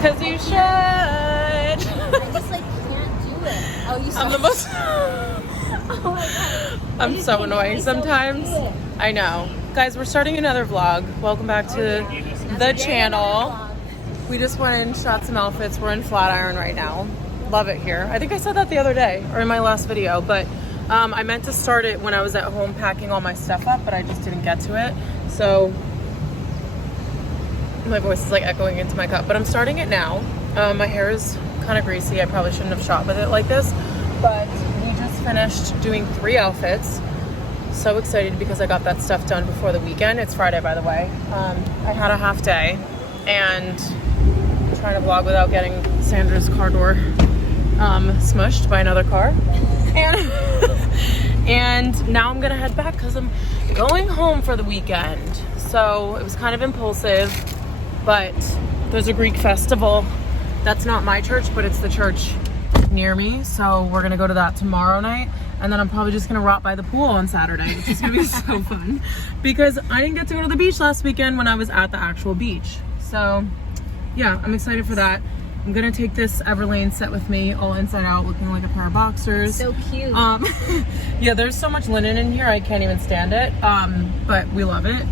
Because you should. I just like can't do it. Oh, you I'm the most... Oh my god. I'm so annoying sometimes. I know. Guys, we're starting another vlog. Welcome back to the channel. We just went and shot some outfits. We're in Flatiron right now. Love it here. I think I said that the other day or in my last video, but I meant to start it when I was at home packing all my stuff up, but I just didn't get to it. So my voice is like echoing into my cup, but I'm starting it now. My hair is kind of greasy. I probably shouldn't have shot with it like this, but we just finished doing 3 outfits. So excited because I got that stuff done before the weekend. It's Friday, by the way. I had a half day and I'm trying to vlog without getting Sandra's car door smushed by another car. And now I'm gonna head back because I'm going home for the weekend. So it was kind of impulsive, but there's a Greek festival. That's not my church, but it's the church near me. So we're gonna go to that tomorrow night. And then I'm probably just gonna rot by the pool on Saturday, which is gonna be so fun. Because I didn't get to go to the beach last weekend when I was at the actual beach. So yeah, I'm excited for that. I'm gonna take this Everlane set with me, all inside out, looking like a pair of boxers. So cute. Yeah, there's so much linen in here, I can't even stand it. But we love it.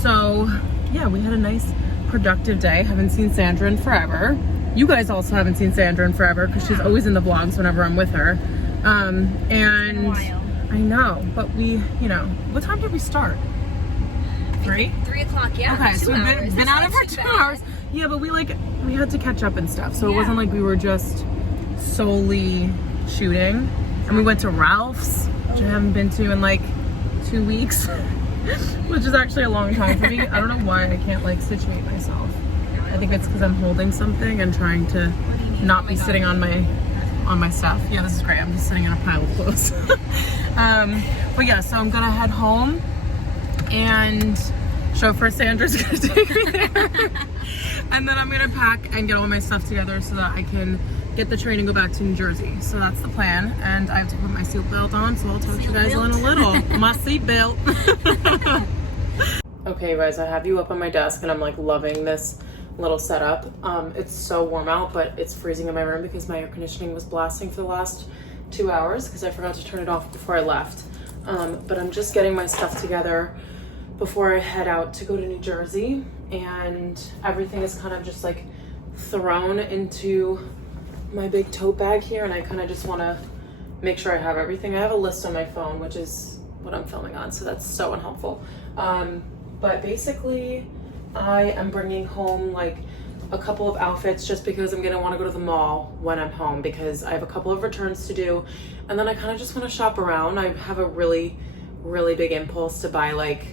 So yeah, we had a nice productive day. Haven't seen Sandra in forever. You guys also haven't seen Sandra in forever because she's always in the vlogs whenever I'm with her. And I know, but we, you know, what time did we start? 3? 3 o'clock, yeah. Okay, so we've been out of for 2 hours. Yeah, but we had to catch up and stuff. So it wasn't like we were just solely shooting. And we went to Ralph's, which I haven't been to in like 2 weeks, which is actually a long time for me. I don't know why I can't like situate myself. I think it's because I'm holding something and trying to not be sitting on my stuff. Yeah, this is great. I'm just sitting in a pile of clothes. But yeah, so I'm gonna head home and chauffeur Sandra's gonna take me there. And then I'm gonna pack and get all my stuff together so that I can get the train and go back to New Jersey. So that's the plan. And I have to put my seatbelt on, so I'll talk to you guys in a little. My seatbelt. Okay, guys, I have you up on my desk and I'm like loving this little setup. It's so warm out, but it's freezing in my room because my air conditioning was blasting for the last 2 hours because I forgot to turn it off before I left. But I'm just getting my stuff together before I head out to go to New Jersey, and everything is kind of just like thrown into my big tote bag here, and I kind of just want to make sure I have everything. I have a list on my phone, which is what I'm filming on, so that's so unhelpful. But basically I am bringing home like a couple of outfits just because I'm gonna want to go to the mall when I'm home because I have a couple of returns to do, and then I kind of just want to shop around. I have a really big impulse to buy like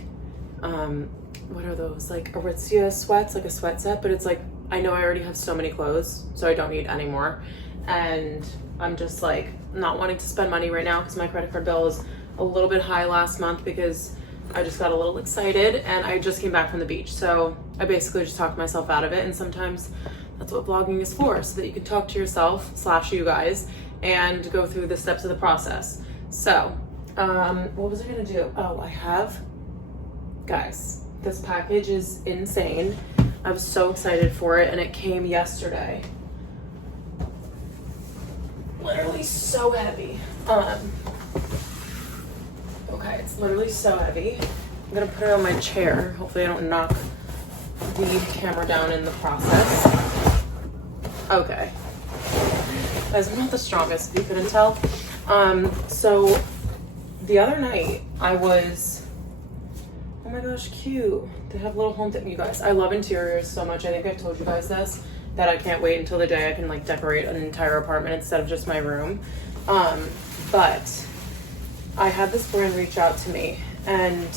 what are those, like Aritzia sweats, like a sweat set, but it's like I know I already have so many clothes, so I don't need any more, and I'm just like not wanting to spend money right now because my credit card bill is a little bit high last month because I just got a little excited and I just came back from the beach. So I basically just talked myself out of it, and sometimes that's what vlogging is for, so that you can talk to yourself / you guys and go through the steps of the process. So what was I gonna do? Oh, I have, guys, this package is insane. I was so excited for it and it came yesterday. Literally so heavy. Okay, it's literally so heavy. I'm gonna put it on my chair. Hopefully I don't knock the camera down in the process. Okay. Guys, I'm not the strongest, if you couldn't tell. So the other night I was, oh my gosh, cute. They have little home you guys. I love interiors so much. I think I've told you guys this, that I can't wait until the day I can like decorate an entire apartment instead of just my room. But I had this brand reach out to me, and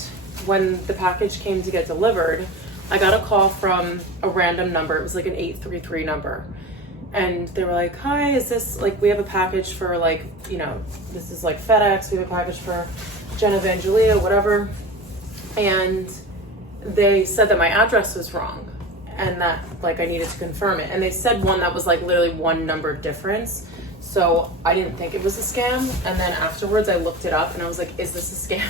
when the package came to get delivered, I got a call from a random number. It was like an 833 number. And they were like, hi, is this like, we have a package for like, you know, this is like FedEx. We have a package for Jenna, Evangelia, whatever. And they said that my address was wrong and that like I needed to confirm it. And they said one that was like literally 1 number difference. So I didn't think it was a scam. And then afterwards I looked it up and I was like, is this a scam?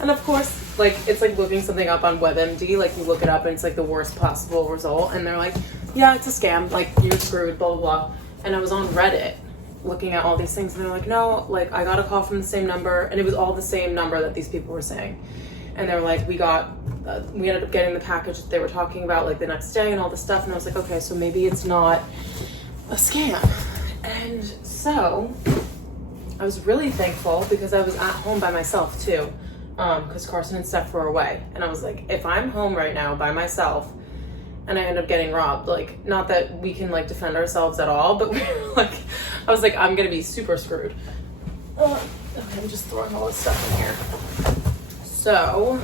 And of course, like, it's like looking something up on WebMD, like you look it up and it's like the worst possible result. And they're like, yeah, it's a scam, like, you're screwed, blah, blah, blah. And I was on Reddit looking at all these things, and they're like, no, like, I got a call from the same number, and it was all the same number that these people were saying. And they were like, we ended up getting the package that they were talking about, like, the next day and all this stuff. And I was like, okay, so maybe it's not a scam. And so I was really thankful because I was at home by myself too, because Carson and Steph were away. And I was like, if I'm home right now by myself and I end up getting robbed, like, not that we can like defend ourselves at all, but like, I was like, I'm gonna be super screwed. Okay, I'm just throwing all this stuff in here. So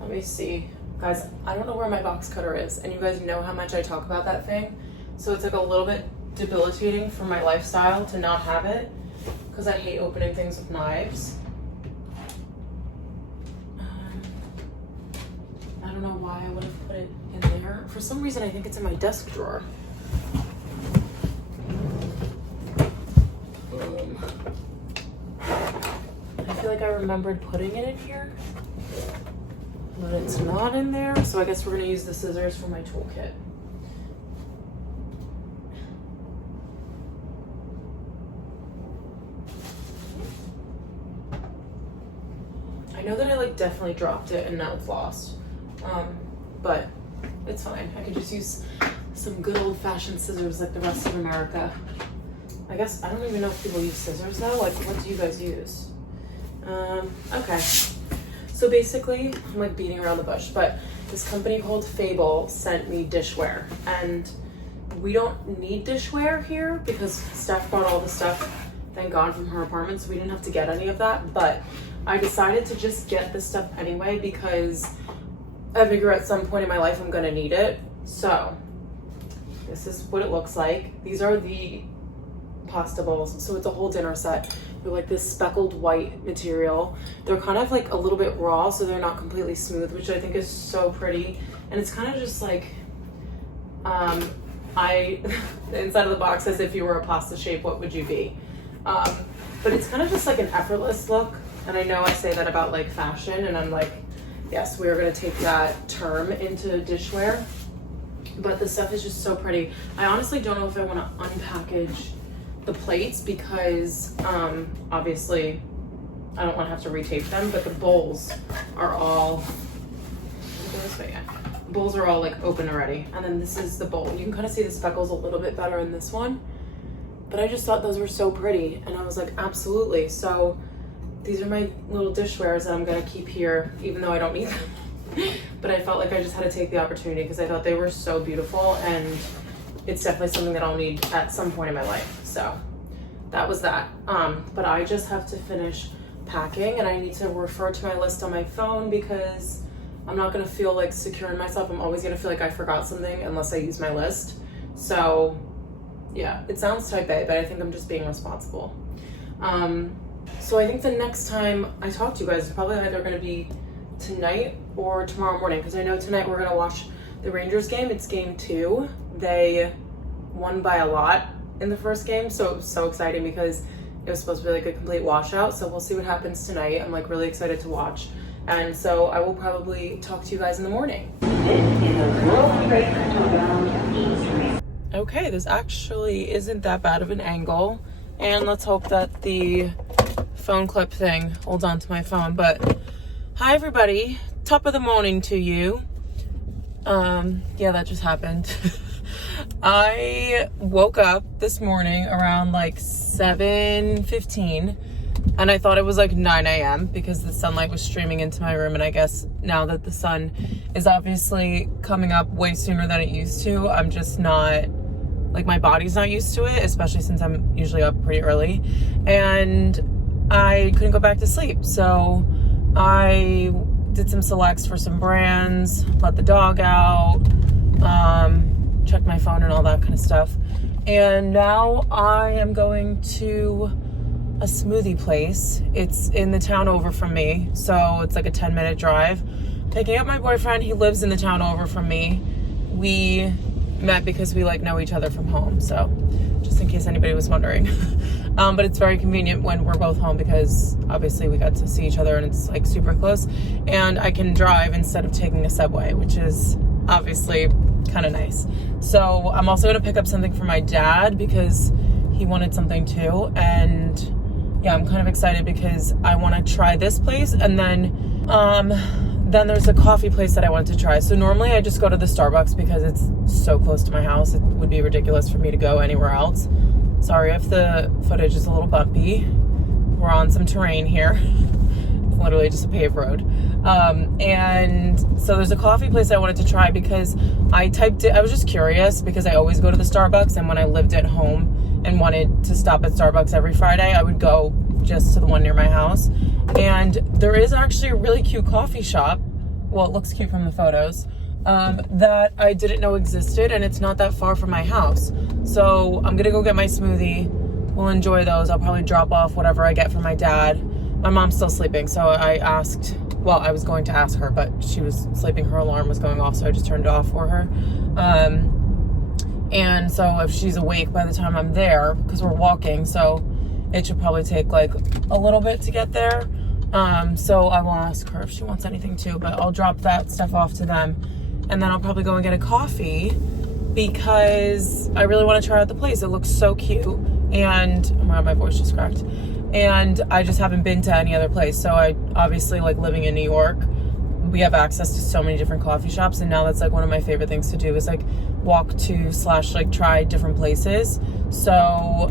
let me see, guys, I don't know where my box cutter is, and you guys know how much I talk about that thing. So it's like a little bit debilitating for my lifestyle to not have it, because I hate opening things with knives. I don't know why I would have put it in there. For some reason, I think it's in my desk drawer. I feel like I remembered putting it in here, but it's not in there. So I guess we're gonna use the scissors for my toolkit. I know that I like definitely dropped it and now it's lost, but it's fine. I could just use some good old-fashioned scissors like the rest of America. I guess I don't even know if people use scissors though. Like, what do you guys use? Okay, so basically I'm like beating around the bush, but this company called Fable sent me dishware, and we don't need dishware here because Steph brought all the stuff, thank God, from her apartment, so we didn't have to get any of that. But I decided to just get this stuff anyway because I figure at some point in my life I'm gonna need it. So this is what it looks like. These are the pasta bowls, so it's a whole dinner set. They're like this speckled white material. They're kind of like a little bit raw, so they're not completely smooth, which I think is so pretty. And it's kind of just like, the inside of the box says, if you were a pasta shape, what would you be? But it's kind of just like an effortless look. And I know I say that about like fashion, and I'm like, yes, we're gonna take that term into dishware. But the stuff is just so pretty. I honestly don't know if I wanna unpackage the plates because obviously I don't wanna have to retape them, but the bowls are all, the bowls are all like open already. And then this is the bowl. You can kind of see the speckles a little bit better in this one, but I just thought those were so pretty. And I was like, absolutely. So these are my little dishwares that I'm gonna keep here, even though I don't need them. But I felt like I just had to take the opportunity because I thought they were so beautiful, and it's definitely something that I'll need at some point in my life. So that was that. But I just have to finish packing, and I need to refer to my list on my phone because I'm not gonna feel like secure in myself. I'm always gonna feel like I forgot something unless I use my list. So yeah, it sounds type A, but I think I'm just being responsible. So I think the next time I talk to you guys is probably either gonna be tonight or tomorrow morning, because I know tonight we're gonna watch the Rangers game. It's game 2. They won by a lot in the first game, so it was so exciting because it was supposed to be like a complete washout. So we'll see what happens tonight. I'm like really excited to watch, and so I will probably talk to you guys in the morning. Okay, this actually isn't that bad of an angle, and let's hope that the phone clip thing holds on to my phone. But hi everybody, top of the morning to you. Yeah, that just happened. I woke up this morning around like 7:15, and I thought it was like 9 a.m. because the sunlight was streaming into my room. And I guess now that the sun is obviously coming up way sooner than it used to, I'm just not, like, my body's not used to it, especially since I'm usually up pretty early, and I couldn't go back to sleep. So I did some selects for some brands, let the dog out, checked my phone and all that kind of stuff. And now I am going to a smoothie place. It's in the town over from me, so it's like a 10-minute drive. Picking up my boyfriend, he lives in the town over from me. We met because we like know each other from home, so just in case anybody was wondering. But it's very convenient when we're both home because obviously we got to see each other and it's like super close, and I can drive instead of taking a subway, which is obviously kind of nice. So I'm also going to pick up something for my dad because he wanted something too. And yeah, I'm kind of excited because I want to try this place. And then there's a coffee place that I wanted to try. So normally I just go to the Starbucks because it's so close to my house. It would be ridiculous for me to go anywhere else. Sorry if the footage is a little bumpy. We're on some terrain here. It's literally just a paved road. And so there's a coffee place I wanted to try because I was just curious because I always go to the Starbucks, and when I lived at home and wanted to stop at Starbucks every Friday, I would go just to the one near my house. And there is actually a really cute coffee shop. Well, it looks cute from the photos. That I didn't know existed, and it's not that far from my house. So I'm gonna go get my smoothie. We'll enjoy those. I'll probably drop off whatever I get from my dad. My mom's still sleeping, so I was going to ask her, but she was sleeping. Her alarm was going off, so I just turned it off for her. And so if she's awake by the time I'm there, because we're walking, so it should probably take like a little bit to get there. So I will ask her if she wants anything too, but I'll drop that stuff off to them. And then I'll probably go and get a coffee because I really want to try out the place. It looks so cute. And oh my God, my voice just cracked. And I just haven't been to any other place. So I obviously, like, living in New York, we have access to so many different coffee shops. And now that's like one of my favorite things to do is like walk to / like try different places. So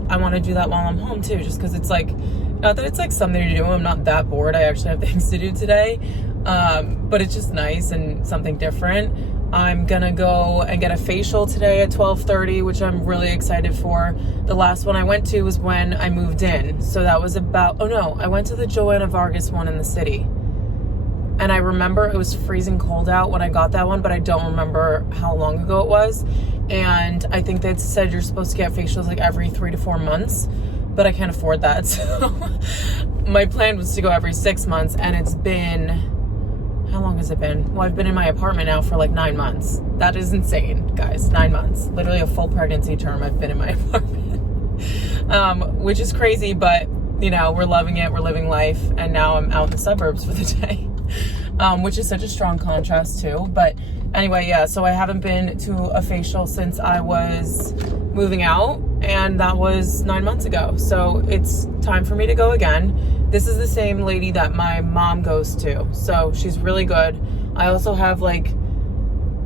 I want to do that while I'm home too, just because it's like, not that it's like something to do. I'm not that bored. I actually have things to do today. But it's just nice and something different. I'm gonna go and get a facial today at 12:30, which I'm really excited for. The last one I went to was when I moved in. So that was I went to the Joanna Vargas one in the city. And I remember it was freezing cold out when I got that one, but I don't remember how long ago it was. And I think they said you're supposed to get facials like every 3 to 4 months, but I can't afford that. So my plan was to go every 6 months, and it's been... How long has it been? Well, I've been in my apartment now for like 9 months. That is insane, guys. 9 months. Literally a full pregnancy term I've been in my apartment. Which is crazy, but, you know, we're loving it. We're living life. And now I'm out in the suburbs for the day. Which is such a strong contrast too. But anyway, yeah. So I haven't been to a facial since I was moving out. And that was 9 months ago. So it's time for me to go again. This is the same lady that my mom goes to. So she's really good. I also have like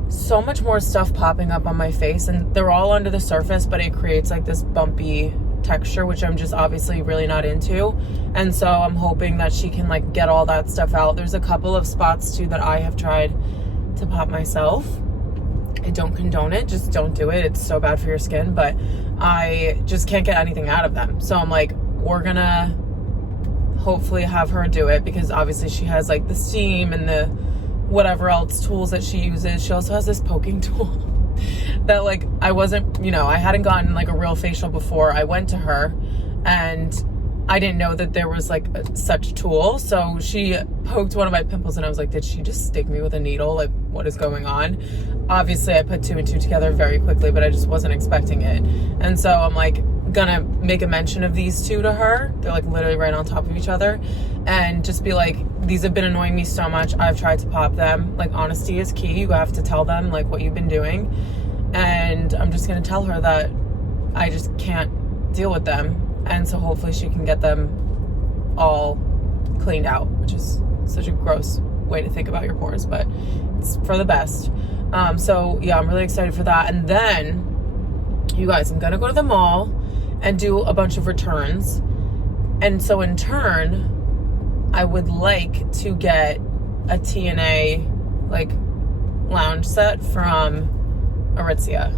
so much more stuff popping up on my face, and they're all under the surface, but it creates like this bumpy texture, which I'm just obviously really not into. And so I'm hoping that she can like get all that stuff out. There's a couple of spots too that I have tried to pop myself. I don't condone it. Just don't do it. It's so bad for your skin, but I just can't get anything out of them. So I'm like, we're gonna hopefully have her do it, because obviously she has like the steam and the whatever else tools that she uses. She also has this poking tool that like I hadn't gotten like a real facial before I went to her, and I didn't know that there was like such a tool. So she poked one of my pimples, and I was like, did she just stick me with a needle? Like, what is going on? Obviously I put 2 and 2 together very quickly, but I just wasn't expecting it. And so I'm like gonna make a mention of these two to her. They're like literally right on top of each other, and just be like, these have been annoying me so much. I've tried to pop them. Like, honesty is key. You have to tell them like what you've been doing, and I'm just gonna tell her that I just can't deal with them. And so hopefully she can get them all cleaned out, which is such a gross way to think about your pores, but it's for the best. So yeah, I'm really excited for that. And then, you guys, I'm gonna go to the mall and do a bunch of returns. And so in turn, I would like to get a TNA like lounge set from Aritzia.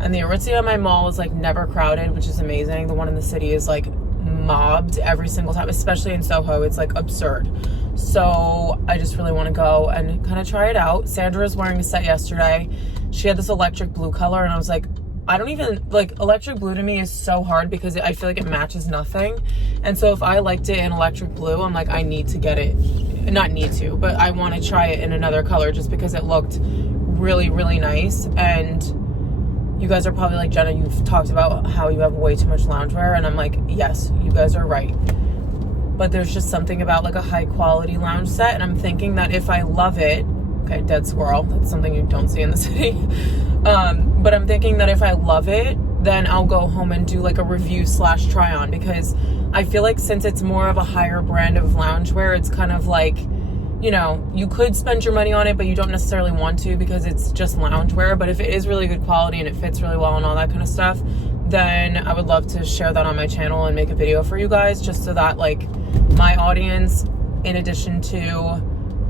And the Aritzia in my mall is like never crowded, which is amazing. The one in the city is like mobbed every single time, especially in Soho. It's like absurd. So I just really want to go and kind of try it out. Sandra was wearing a set yesterday. She had this electric blue color, and I was like, I don't even like electric blue. To me is so hard because I feel like it matches nothing. And so if I liked it in electric blue, I'm like, I need to get it. Not need to, but I want to try it in another color just because it looked really, really nice. And you guys are probably like, Jenna, you've talked about how you have way too much loungewear. And I'm like, yes, you guys are right. But there's just something about like a high quality lounge set. And I'm thinking that if I love it, Okay, dead squirrel. That's something you don't see in the city. But I'm thinking that if I love it, then I'll go home and do like a review / try on, because I feel like since it's more of a higher brand of loungewear, it's kind of like, you know, you could spend your money on it, but you don't necessarily want to because it's just loungewear. But if it is really good quality and it fits really well and all that kind of stuff, then I would love to share that on my channel and make a video for you guys, just so that like my audience, in addition to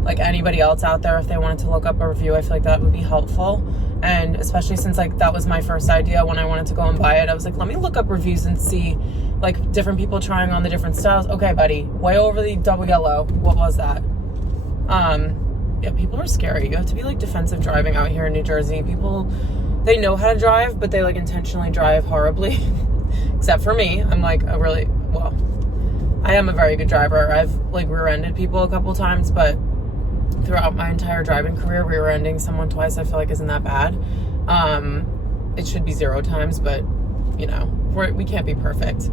like anybody else out there, if they wanted to look up a review, I feel like that would be helpful. And especially since like that was my first idea when I wanted to go and buy it, I was like, let me look up reviews and see like different people trying on the different styles. Okay, buddy, way over the double yellow. What was that? Yeah, people are scary. You have to be like defensive driving out here in New Jersey. People, they know how to drive, but they like intentionally drive horribly. Except for me. I'm like I am a very good driver. I've like rear-ended people a couple times, but throughout my entire driving career, rear-ending someone twice I feel like isn't that bad. It should be 0 times, but you know, we can't be perfect.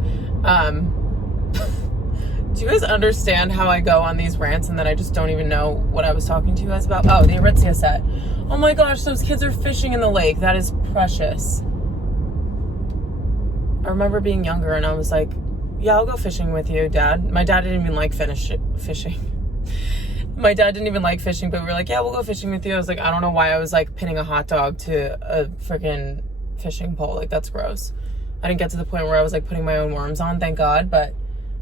Do you guys understand how I go on these rants and then I just don't even know what I was talking to you guys about? Oh, the Aritzia set. Oh my gosh, those kids are fishing in the lake. That is precious. I remember being younger and I was like, yeah, I'll go fishing with you, Dad. My dad didn't even like fishing. My dad didn't even like fishing, but we were like, yeah, we'll go fishing with you. I was like, I don't know why I was like pinning a hot dog to a freaking fishing pole. Like, that's gross. I didn't get to the point where I was like putting my own worms on, thank God, but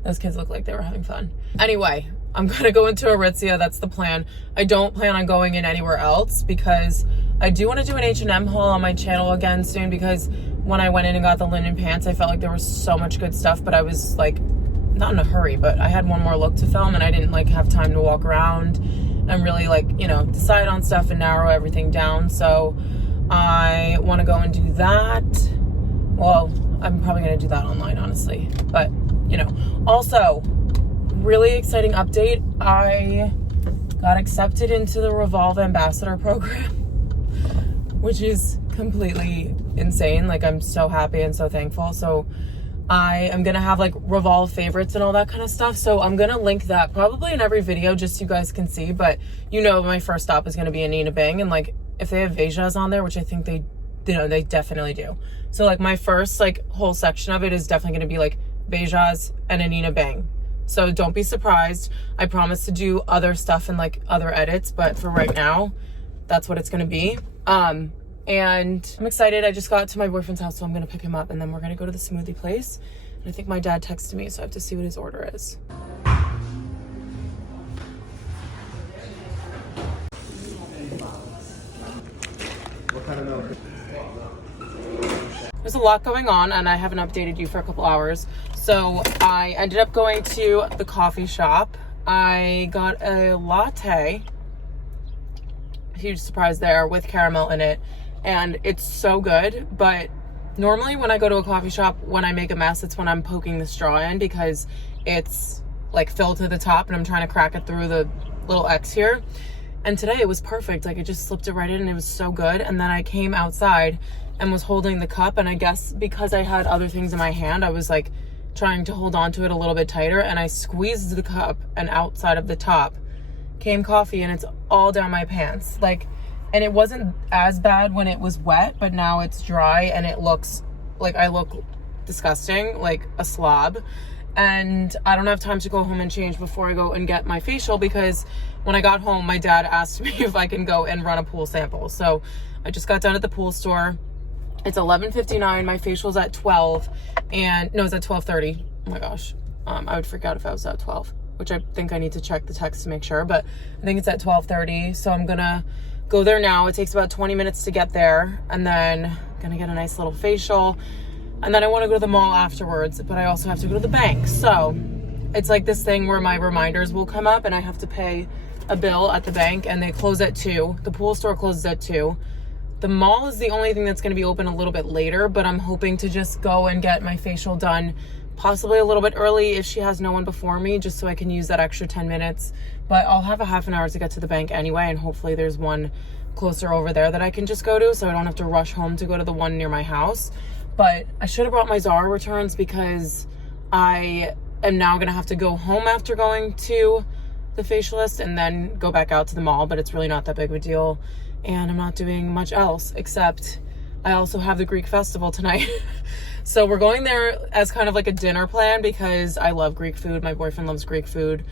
those kids looked like they were having fun. Anyway, I'm gonna go into Aritzia. That's the plan. I don't plan on going in anywhere else because I do want to do an H&M haul on my channel again soon, because when I went in and got the linen pants, I felt like there was so much good stuff, but I was like, not in a hurry, but I had one more look to film and I didn't like have time to walk around and really like, you know, decide on stuff and narrow everything down. So I want to go and do that. Well, I'm probably going to do that online, honestly, but you know, also really exciting update. I got accepted into the Revolve Ambassador program, which is completely insane. Like, I'm so happy and so thankful. So I am gonna have like Revolve favorites and all that kind of stuff. So I'm gonna link that probably in every video just so you guys can see. But you know, my first stop is gonna be in Nina Bing, and like if they have Vejas on there, which I think they, you know, they definitely do. So like my first like whole section of it is definitely gonna be like Vejas and a Nina Bing. So don't be surprised. I promise to do other stuff and like other edits, but for right now, that's what it's gonna be. And I'm excited. I just got to my boyfriend's house, so I'm gonna pick him up and then we're gonna go to the smoothie place. And I think my dad texted me, so I have to see what his order is. What kind of milk? There's a lot going on and I haven't updated you for a couple hours. So I ended up going to the coffee shop. I got a latte, huge surprise there, with caramel in it. And it's so good, but normally when I go to a coffee shop, when I make a mess, it's when I'm poking the straw in because it's like filled to the top and I'm trying to crack it through the little X here. And today it was perfect. Like, I just slipped it right in and it was so good. And then I came outside and was holding the cup, and I guess because I had other things in my hand, I was like trying to hold on to it a little bit tighter, and I squeezed the cup, and outside of the top came coffee and it's all down my pants. Like, and it wasn't as bad when it was wet, but now it's dry and it looks like I look disgusting, like a slob. And I don't have time to go home and change before I go and get my facial, because when I got home, my dad asked me if I can go and run a pool sample. So I just got done at the pool store. It's 11:59. My facial's at 12, and no, it's at 12:30. Oh my gosh. I would freak out if I was at 12, which I think I need to check the text to make sure, but I think it's at 12:30. So I'm gonna go there now. It takes about 20 minutes to get there, and then I'm gonna get a nice little facial. And then I want to go to the mall afterwards, but I also have to go to the bank. So it's like this thing where my reminders will come up and I have to pay a bill at the bank, and they close at 2. The pool store closes at 2. The mall is the only thing that's going to be open a little bit later, but I'm hoping to just go and get my facial done possibly a little bit early if she has no one before me, just so I can use that extra 10 minutes. But I'll have a half an hour to get to the bank anyway, and hopefully there's one closer over there that I can just go to, so I don't have to rush home to go to the one near my house. But I should have brought my Zara returns, because I am now going to have to go home after going to the facialist and then go back out to the mall, but it's really not that big of a deal. And I'm not doing much else, except I also have the Greek festival tonight. So we're going there as kind of like a dinner plan because I love Greek food. My boyfriend loves Greek food.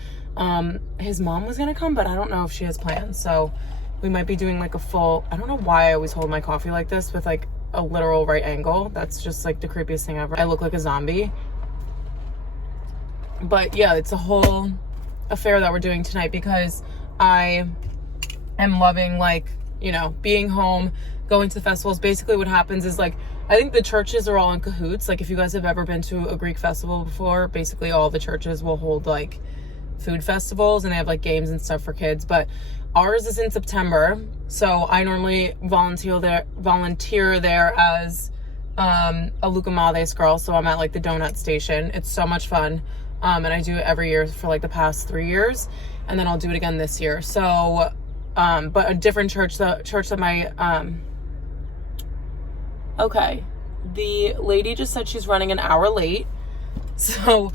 His mom was gonna come, but I don't know if she has plans. So we might be doing like a full, I don't know why I always hold my coffee like this with like a literal right angle. That's just like the creepiest thing ever. I look like a zombie. But yeah, it's a whole affair that we're doing tonight because I am loving, like, you know, being home, going to the festivals. Basically what happens is, like, I think the churches are all in cahoots. Like, if you guys have ever been to a Greek festival before, basically all the churches will hold like food festivals and they have like games and stuff for kids. But ours is in September, so I normally volunteer there as a Lukamades girl. So I'm at like the donut station. It's so much fun. And I do it every year for like the past 3 years, and then I'll do it again this year. So, but a different church, the church that my, okay, the lady just said she's running an hour late. So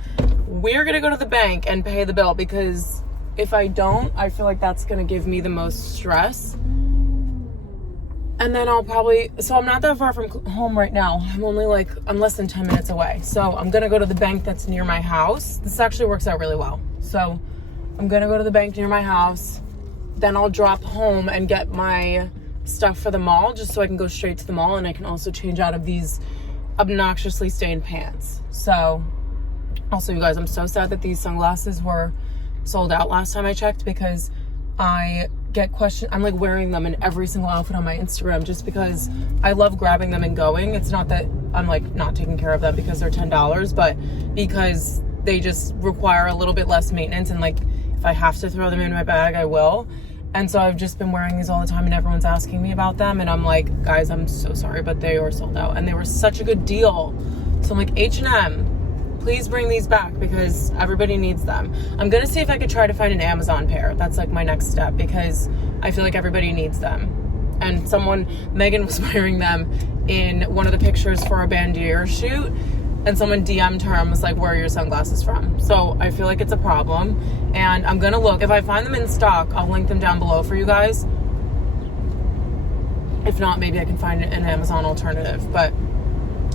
we're going to go to the bank and pay the bill, because if I don't, I feel like that's going to give me the most stress. And then I'll probably, so I'm not that far from home right now. I'm less than 10 minutes away. So I'm going to go to the bank that's near my house. This actually works out really well. So I'm going to go to the bank near my house. Then I'll drop home and get my stuff for the mall, just so I can go straight to the mall. And I can also change out of these obnoxiously stained pants. So also, you guys, I'm so sad that these sunglasses were sold out last time I checked, because I get questioned. I'm like wearing them in every single outfit on my Instagram just because I love grabbing them and going. It's not that I'm like not taking care of them because they're $10, but because they just require a little bit less maintenance, and like if I have to throw them in my bag, I will. And so I've just been wearing these all the time, and everyone's asking me about them, and I'm like, guys, I'm so sorry, but they were sold out and they were such a good deal. So I'm like, H&M, please bring these back because everybody needs them. I'm gonna see if I could try to find an Amazon pair. That's like my next step, because I feel like everybody needs them. And Megan was wearing them in one of the pictures for a bandier shoot, and someone DM'd her and was like, where are your sunglasses from? So I feel like it's a problem, and I'm gonna look. If I find them in stock, I'll link them down below for you guys. If not, maybe I can find an Amazon alternative. But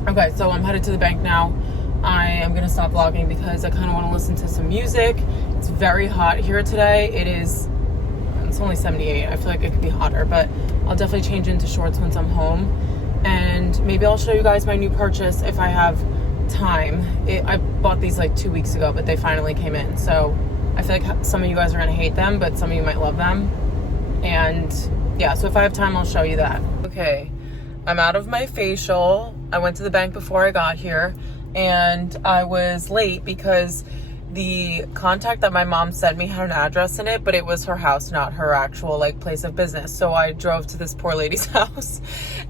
okay, so I'm headed to the bank now. I am going to stop vlogging because I kind of want to listen to some music. It's very hot here today. It's only 78. I feel like it could be hotter, but I'll definitely change into shorts once I'm home. And maybe I'll show you guys my new purchase if I have time. I bought these like 2 weeks ago, but they finally came in. So I feel like some of you guys are going to hate them, but some of you might love them. And yeah, so if I have time, I'll show you that. Okay, I'm out of my facial. I went to the bank before I got here. And I was late because the contact that my mom sent me had an address in it, but it was her house, not her actual like place of business. So I drove to this poor lady's house,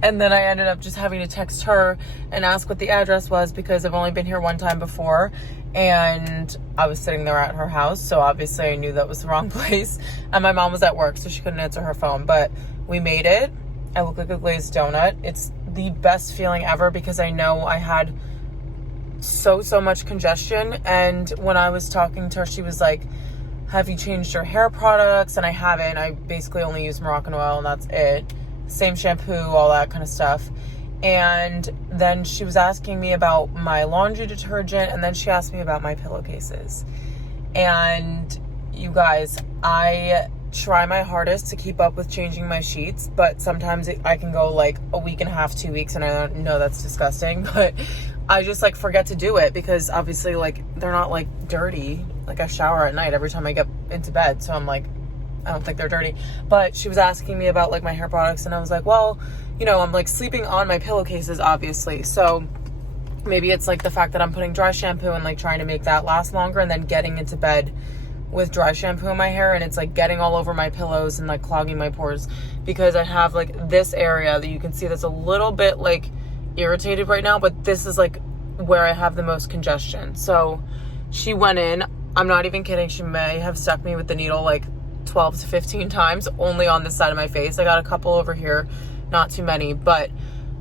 and then I ended up just having to text her and ask what the address was, because I've only been here one time before, and I was sitting there at her house. So obviously I knew that was the wrong place, and my mom was at work, so she couldn't answer her phone, but we made it. I look like a glazed donut. It's the best feeling ever, because I know I had so much congestion, and when I was talking to her, she was like, have you changed your hair products? And I haven't. I basically only use Moroccan oil, and that's it. Same shampoo, all that kind of stuff. And then she was asking me about my laundry detergent, and then she asked me about my pillowcases. And you guys, I try my hardest to keep up with changing my sheets, but sometimes I can go like a week and a half, 2 weeks, and I know that's disgusting, but I just like forget to do it, because obviously like they're not like dirty. Like I shower at night every time I get into bed, so I'm like, I don't think they're dirty. But she was asking me about like my hair products, and I was like, well, you know, I'm like sleeping on my pillowcases obviously, so maybe it's like the fact that I'm putting dry shampoo and like trying to make that last longer, and then getting into bed with dry shampoo in my hair, and it's like getting all over my pillows and like clogging my pores, because I have like this area that you can see that's a little bit like irritated right now, but this is like where I have the most congestion. So she went in, I'm not even kidding, she may have stuck me with the needle like 12 to 15 times only on this side of my face. I got a couple over here, not too many, but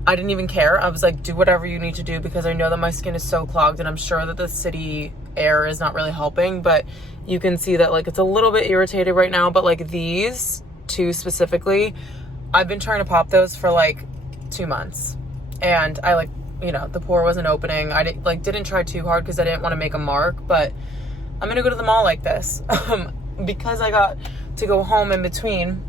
I didn't even care. I was like, do whatever you need to do, because I know that my skin is so clogged, and I'm sure that the city air is not really helping, but you can see that like it's a little bit irritated right now. But like these two specifically, I've been trying to pop those for like 2 months, and I like, you know, the pore wasn't opening. I didn't try too hard because I didn't want to make a mark, but I'm gonna go to the mall like this. Because I got to go home in between,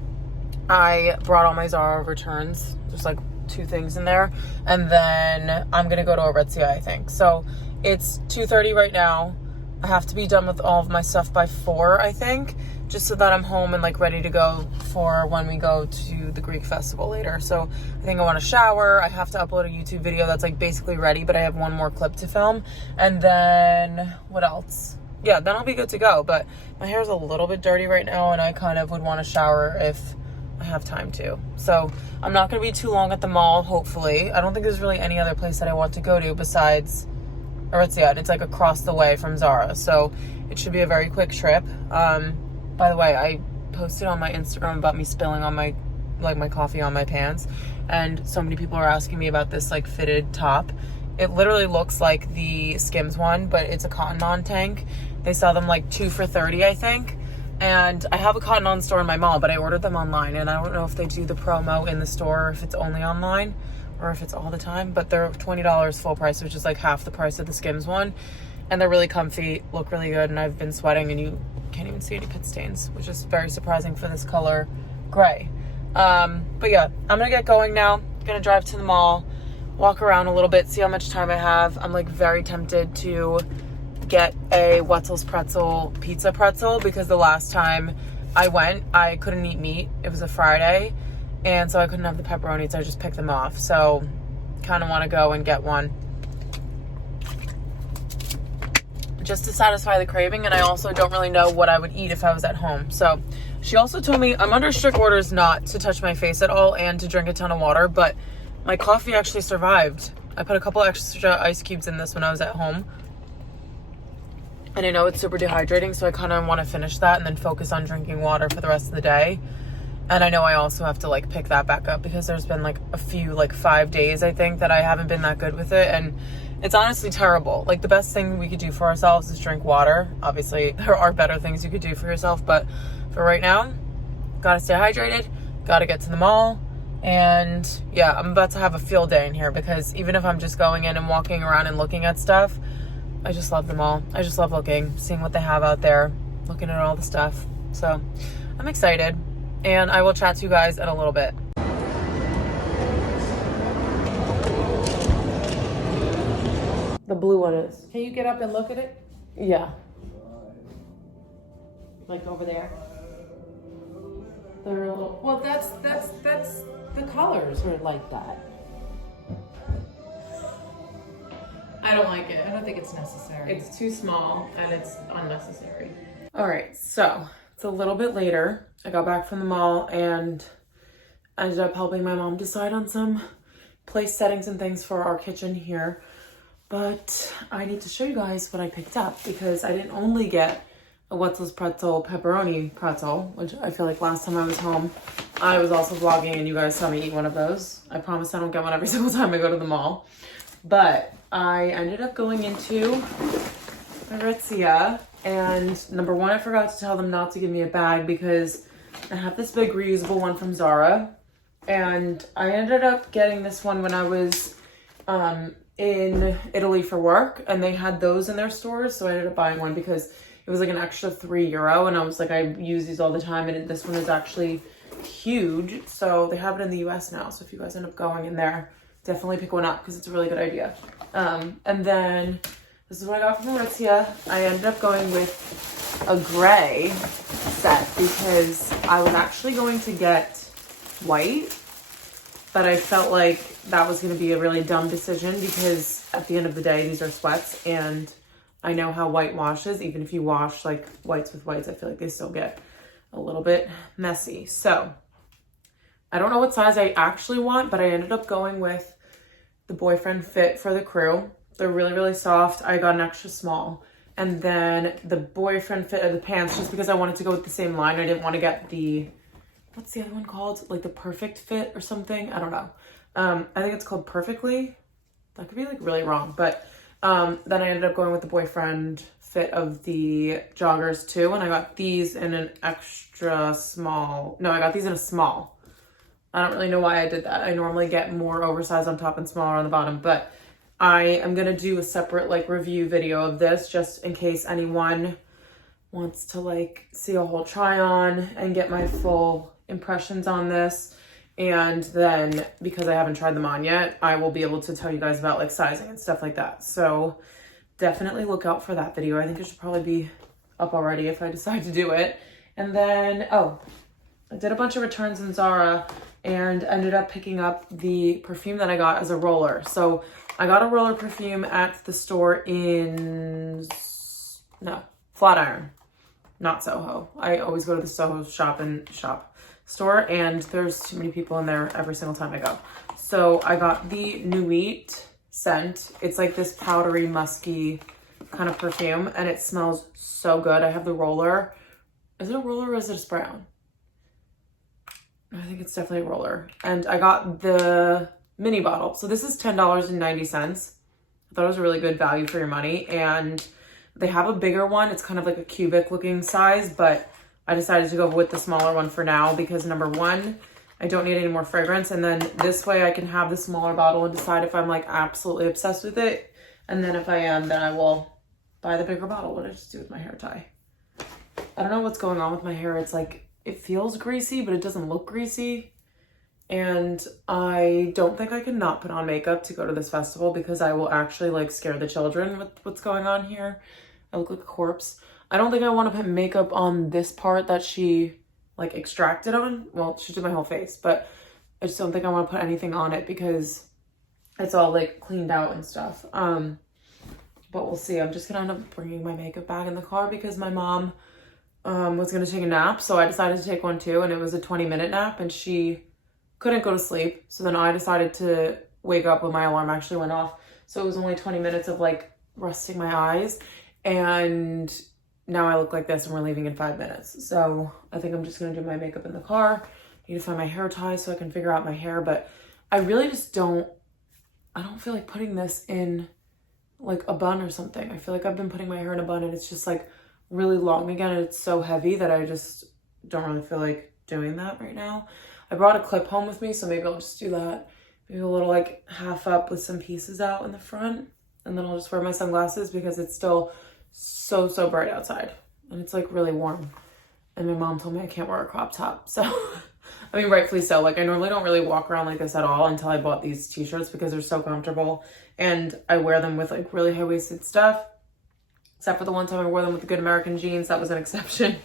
I brought all my Zara returns, just like 2 things in there, and then I'm gonna go to Aritzia, I think. So it's 2:30 right now. I have to be done with all of my stuff by 4, I think, just so that I'm home and like ready to go for when we go to the Greek festival later. So I think I want to shower. I have to upload a YouTube video that's like basically ready, but I have one more clip to film. And then what else? Yeah, then I'll be good to go. But my hair's a little bit dirty right now, and I kind of would want to shower if I have time to. So I'm not going to be too long at the mall, hopefully. I don't think there's really any other place that I want to go to besides Aritzia, and it's like across the way from Zara, so it should be a very quick trip. By the way, I posted on my Instagram about me spilling on my coffee on my pants, and so many people are asking me about this like fitted top. It literally looks like the Skims one, but it's a Cotton On tank. They sell them like 2 for $30, I think. And I have a Cotton On store in my mall, but I ordered them online, and I don't know if they do the promo in the store or if it's only online or if it's all the time, but they're $20 full price, which is like half the price of the Skims one. And they're really comfy, look really good, and I've been sweating and you can't even see any pit stains, which is very surprising for this color gray. But yeah, I'm gonna get going now. Gonna drive to the mall, walk around a little bit, see how much time I have. I'm like very tempted to get a Wetzel's pizza pretzel, because the last time I went, I couldn't eat meat. It was a Friday, and so I couldn't have the pepperoni, so I just picked them off. So kind of want to go and get one just to satisfy the craving, and I also don't really know what I would eat if I was at home. So she also told me I'm under strict orders not to touch my face at all and to drink a ton of water, but my coffee actually survived. I put a couple extra ice cubes in this when I was at home, and I know it's super dehydrating, so I kind of want to finish that and then focus on drinking water for the rest of the day. And I know I also have to like pick that back up, because there's been like a few, like 5 days, I think, that I haven't been that good with it. And it's honestly terrible. Like the best thing we could do for ourselves is drink water. Obviously there are better things you could do for yourself, but for right now, gotta stay hydrated, gotta get to the mall. And yeah, I'm about to have a field day in here, because even if I'm just going in and walking around and looking at stuff, I just love the mall. I just love looking, seeing what they have out there, looking at all the stuff. So I'm excited, and I will chat to you guys in a little bit. The blue one is. Can you get up and look at it? Yeah. Like over there? They're a little. Well, that's the colors are like that. I don't like it. I don't think it's necessary. It's too small and it's unnecessary. All right, so it's a little bit later. I got back from the mall and I ended up helping my mom decide on some place settings and things for our kitchen here. But I need to show you guys what I picked up, because I didn't only get a Wetzel's pepperoni pretzel, which I feel like last time I was home, I was also vlogging and you guys saw me eat one of those. I promise I don't get one every single time I go to the mall. But I ended up going into Aritzia, and number one, I forgot to tell them not to give me a bag, because I have this big reusable one from Zara, and I ended up getting this one when I was in Italy for work, and they had those in their stores, so I ended up buying one because it was like an extra €3, and I was like, I use these all the time, and this one is actually huge, so they have it in the US now, so if you guys end up going in there, definitely pick one up, because it's a really good idea. And then this is what I got from Aritzia. I ended up going with a gray set, because I was actually going to get white, but I felt like that was going to be a really dumb decision, because at the end of the day, these are sweats, and I know how white washes. Even if you wash like whites with whites, I feel like they still get a little bit messy. So I don't know what size I actually want, but I ended up going with the boyfriend fit for the crew. They're really, really soft. I got an extra small. And then the boyfriend fit of the pants, just because I wanted to go with the same line. I didn't want to get the, what's the other one called? Like the perfect fit or something? I don't know. I think it's called Perfectly. That could be like really wrong. But Then I ended up going with the boyfriend fit of the joggers too, and I got these in an extra small. No, I got these in a small. I don't really know why I did that. I normally get more oversized on top and smaller on the bottom, but I am gonna do a separate like review video of this just in case anyone wants to like see a whole try on and get my full impressions on this. And then because I haven't tried them on yet, I will be able to tell you guys about like sizing and stuff like that. So definitely look out for that video. I think it should probably be up already if I decide to do it. And then, oh, I did a bunch of returns in Zara and ended up picking up the perfume that I got as a roller. So I got a roller perfume at the store in, no, Flatiron, not Soho. I always go to the Soho store, and there's too many people in there every single time I go. So I got the Nuit scent. It's like this powdery, musky kind of perfume, and it smells so good. I have the roller. Is it a roller or is it a spray on? I think it's definitely a roller. And I got the mini bottle. So this is $10.90. I thought it was a really good value for your money. And they have a bigger one. It's kind of like a cubic looking size, but I decided to go with the smaller one for now because number one, I don't need any more fragrance. And then this way I can have the smaller bottle and decide if I'm like absolutely obsessed with it. And then if I am, then I will buy the bigger bottle. What did I just do with my hair tie? I don't know what's going on with my hair. It's like, it feels greasy, but it doesn't look greasy. And I don't think I can not put on makeup to go to this festival because I will actually like scare the children with what's going on here. I look like a corpse. I don't think I want to put makeup on this part that she like extracted on. Well, she did my whole face, but I just don't think I want to put anything on it because it's all like cleaned out and stuff. But we'll see. I'm just gonna end up bringing my makeup bag in the car because my mom was gonna take a nap, so I decided to take one too, and it was a 20-minute nap, and she couldn't go to sleep. So then I decided to wake up when my alarm actually went off. So it was only 20 minutes of like resting my eyes, and now I look like this, and we're leaving in 5 minutes. So I think I'm just gonna do my makeup in the car. I need to find my hair tie so I can figure out my hair, but I really just I don't feel like putting this in like a bun or something. I feel like I've been putting my hair in a bun and it's just like really long again, and it's so heavy that I just don't really feel like doing that right now. I brought a clip home with me, so maybe I'll just do that. Maybe a little like half up with some pieces out in the front, and then I'll just wear my sunglasses because it's still so bright outside and it's like really warm. And my mom told me I can't wear a crop top, so I mean, rightfully so. Like I normally don't really walk around like this at all until I bought these t-shirts because they're so comfortable, and I wear them with like really high-waisted stuff. Except for the one time I wore them with the Good American jeans. That was an exception.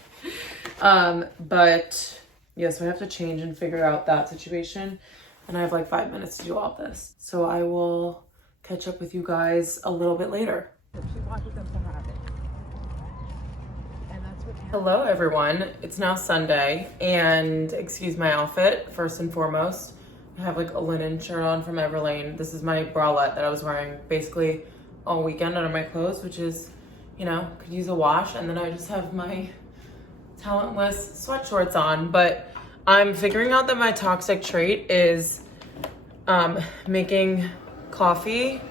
But yeah, so I have to change and figure out that situation. And I have like 5 minutes to do all this. So I will catch up with you guys a little bit later. Hello everyone. It's now Sunday, and excuse my outfit first and foremost. I have like a linen shirt on from Everlane. This is my bralette that I was wearing basically all weekend under my clothes, which is, you know, could use a wash. And then I just have my talentless sweat shorts on. But I'm figuring out that my toxic trait is making coffee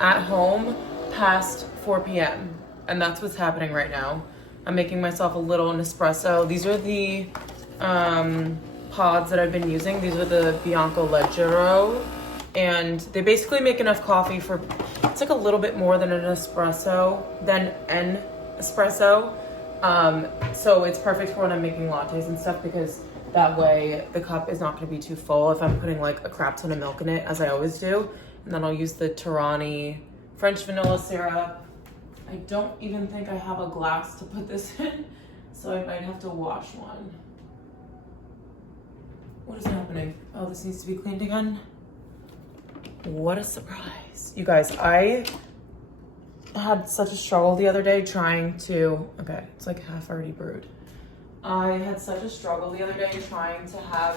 at home past 4 p.m. And that's what's happening right now. I'm making myself a little Nespresso. These are the pods that I've been using. These are the Bianco Leggero. And they basically make enough coffee for, it's like a little bit more than an espresso, so it's perfect for when I'm making lattes and stuff, because that way the cup is not going to be too full if I'm putting like a crap ton of milk in it, as I always do. And then I'll use the Tirani French vanilla syrup. I don't even think I have a glass to put this in, so I might have to wash one. What is happening? Oh, this needs to be cleaned again. What a surprise. You guys, I had such a struggle the other day trying to, okay, it's like half already brewed. I had such a struggle the other day trying to have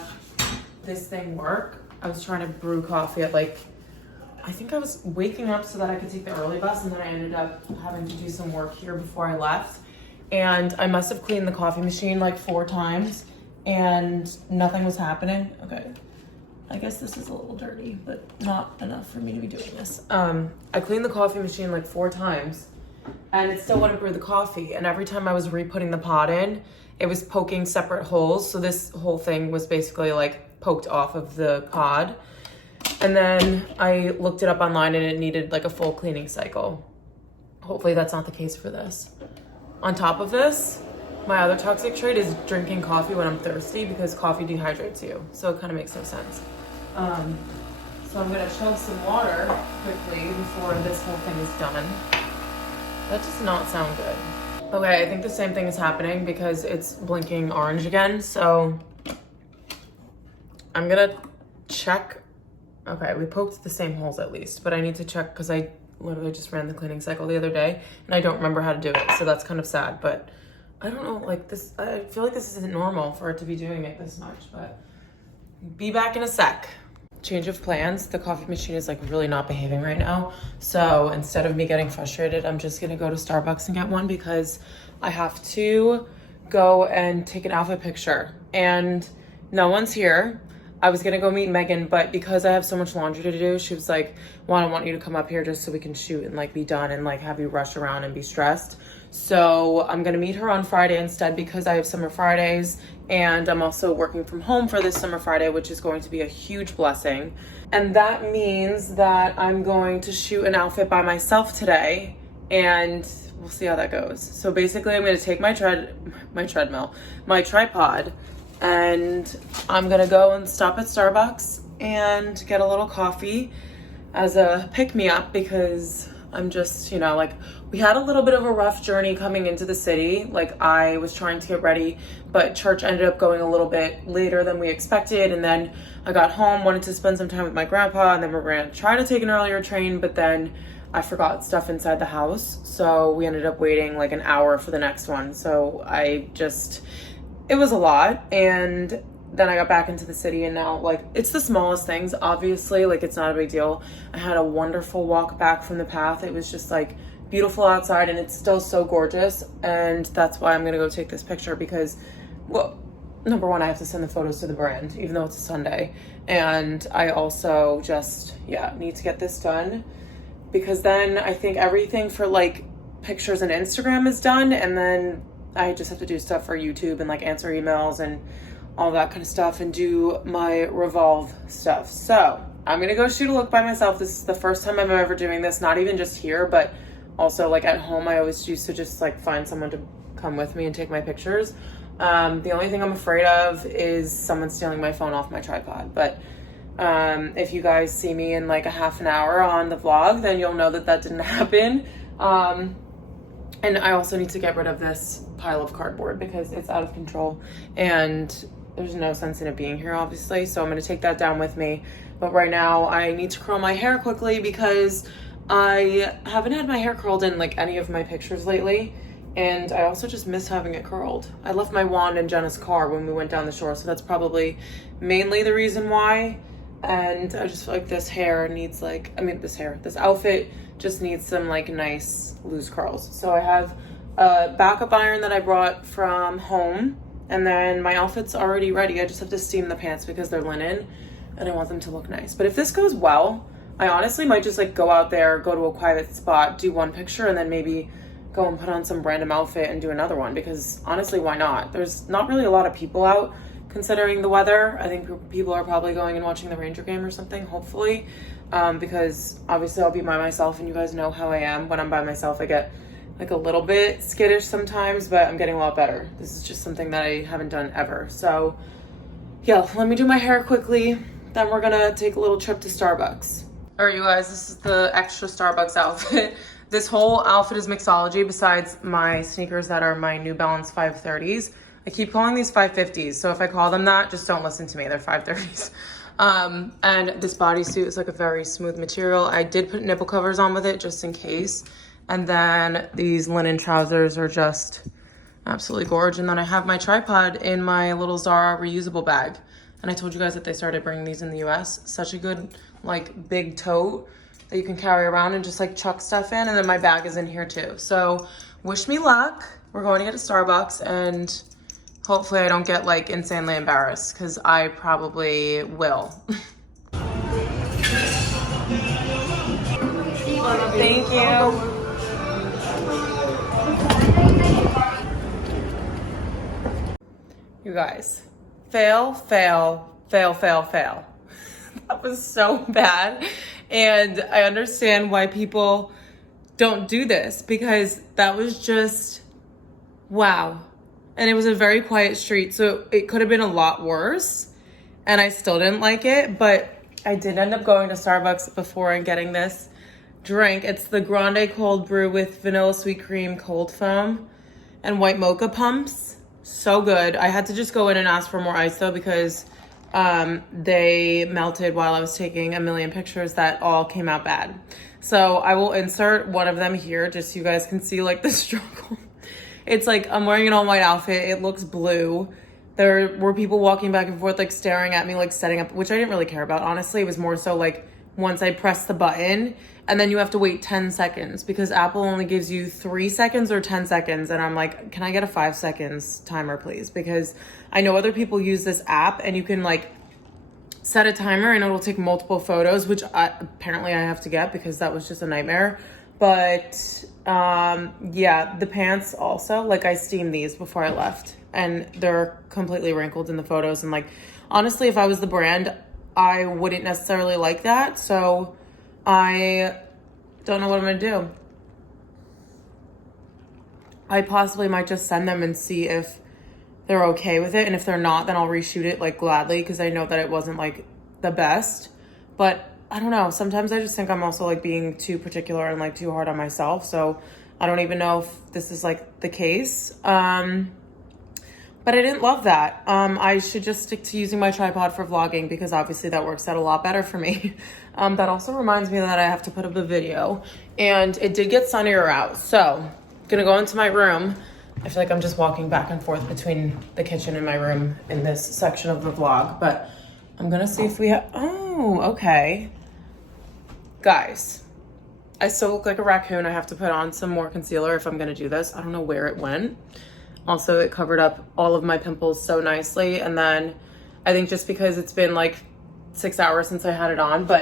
this thing work. I was trying to brew coffee at like, I think I was waking up so that I could take the early bus, and then I ended up having to do some work here before I left. And I must have cleaned the coffee machine like 4 times and nothing was happening. Okay. I guess this is a little dirty, but not enough for me to be doing this. I cleaned the coffee machine like 4 times and it still wouldn't brew the coffee. And every time I was re-putting the pot in, it was poking separate holes. So this whole thing was basically like poked off of the pod. And then I looked it up online and it needed like a full cleaning cycle. Hopefully that's not the case for this. On top of this, my other toxic trait is drinking coffee when I'm thirsty because coffee dehydrates you. So it kind of makes no sense. So I'm gonna chug some water quickly before this whole thing is done. That does not sound good. Okay, I think the same thing is happening because it's blinking orange again. So I'm gonna check. Okay, we poked the same holes at least, but I need to check because I literally just ran the cleaning cycle the other day and I don't remember how to do it. So that's kind of sad, but I don't know, like this, I feel like this isn't normal for it to be doing it this much, but be back in a sec. Change of plans. The coffee machine is like really not behaving right now. So instead of me getting frustrated, I'm just gonna go to Starbucks and get one because I have to go and take an outfit picture and no one's here. I was gonna go meet Megan, but because I have so much laundry to do, she was like, well, I want you to come up here just so we can shoot and like be done and like have you rush around and be stressed. So I'm gonna meet her on Friday instead because I have summer Fridays and I'm also working from home for this summer Friday, which is going to be a huge blessing. And that means that I'm going to shoot an outfit by myself today and we'll see how that goes. So basically I'm gonna take my tripod, and I'm gonna go and stop at Starbucks and get a little coffee as a pick-me-up because I'm just, you know, like we had a little bit of a rough journey coming into the city. Like I was trying to get ready, but church ended up going a little bit later than we expected. And then I got home, wanted to spend some time with my grandpa, and then we're gonna try to take an earlier train, but then I forgot stuff inside the house. So we ended up waiting like an hour for the next one. So it was a lot. And then I got back into the city and now like it's the smallest things, obviously, like it's not a big deal. I had a wonderful walk back from the path. It was just like beautiful outside and it's still so gorgeous. And that's why I'm gonna go take this picture because, well, number one, I have to send the photos to the brand, even though it's a Sunday. And I also just, need to get this done because then I think everything for like pictures and Instagram is done. And then I just have to do stuff for YouTube and like answer emails and all that kind of stuff and do my Revolve stuff. So I'm gonna go shoot a look by myself. This is the first time I'm ever doing this, not even just here, but also like at home. I always used to just like find someone to come with me and take my pictures. The only thing I'm afraid of is someone stealing my phone off my tripod. But if you guys see me in like a half an hour on the vlog, then you'll know that that didn't happen. And I also need to get rid of this pile of cardboard because it's out of control and there's no sense in it being here, obviously. So I'm going to take that down with me. But right now I need to curl my hair quickly because I haven't had my hair curled in like any of my pictures lately. And I also just miss having it curled. I left my wand in Jenna's car when we went down the shore. So that's probably mainly the reason why. And I just feel like this outfit just needs some like nice loose curls. So I have a backup iron that I brought from home, and then my outfit's already ready. I just have to steam the pants because they're linen and I want them to look nice. But if this goes well, I honestly might just like go out there, go to a quiet spot, do one picture, and then maybe go and put on some random outfit and do another one because honestly, why not? There's not really a lot of people out considering the weather. I think people are probably going and watching the Ranger game or something, hopefully, because obviously I'll be by myself and you guys know how I am. When I'm by myself, I get like a little bit skittish sometimes, but I'm getting a lot better. This is just something that I haven't done ever. So yeah, let me do my hair quickly. Then we're gonna take a little trip to Starbucks. All right, you guys, this is the extra Starbucks outfit. This whole outfit is mixology besides my sneakers that are my New Balance 530s. I keep calling these 550s, so if I call them that, just don't listen to me. They're 530s. And this bodysuit is like a very smooth material. I did put nipple covers on with it just in case. And then these linen trousers are just absolutely gorgeous. And then I have my tripod in my little Zara reusable bag. And I told you guys that they started bringing these in the US. Such a good, like, big tote that you can carry around and just like chuck stuff in. And then my bag is in here too. So wish me luck. We're going to get to Starbucks and hopefully I don't get like insanely embarrassed because I probably will. Thank you. You guys, fail, fail, fail, fail, fail. That was so bad. And I understand why people don't do this, because that was just, wow. And it was a very quiet street, so it could have been a lot worse. And I still didn't like it, but I did end up going to Starbucks before and getting this drink. It's the Grande Cold Brew with vanilla sweet cream, cold foam, and white mocha pumps. So good. I had to just go in and ask for more ice though, because they melted while I was taking a million pictures that all came out bad. So I will insert one of them here just so you guys can see like the struggle. It's like I'm wearing an all white outfit. It looks blue. There were people walking back and forth like staring at me, like setting up, which I didn't really care about. Honestly, it was more so like once I press the button and then you have to wait 10 seconds because Apple only gives you 3 seconds or 10 seconds. And I'm like, can I get a 5 seconds timer, please? Because I know other people use this app and you can like set a timer and it'll take multiple photos, which apparently I have to get because that was just a nightmare. But yeah, the pants also, like I steamed these before I left and they're completely wrinkled in the photos. And like, honestly, if I was the brand, I wouldn't necessarily like that. So I don't know what I'm gonna do. I possibly might just send them and see if they're okay with it. And if they're not, then I'll reshoot it like gladly because I know that it wasn't like the best. But I don't know. Sometimes I just think I'm also like being too particular and like too hard on myself. So I don't even know if this is like the case. But I didn't love that. I should just stick to using my tripod for vlogging because obviously that works out a lot better for me. That also reminds me that I have to put up a video and it did get sunnier out. So gonna go into my room. I feel like I'm just walking back and forth between the kitchen and my room in this section of the vlog, but I'm gonna see if we have, oh, okay. Guys, I still look like a raccoon. I have to put on some more concealer if I'm gonna do this. I don't know where it went. Also, it covered up all of my pimples so nicely. And then I think just because it's been like 6 hours since I had it on, but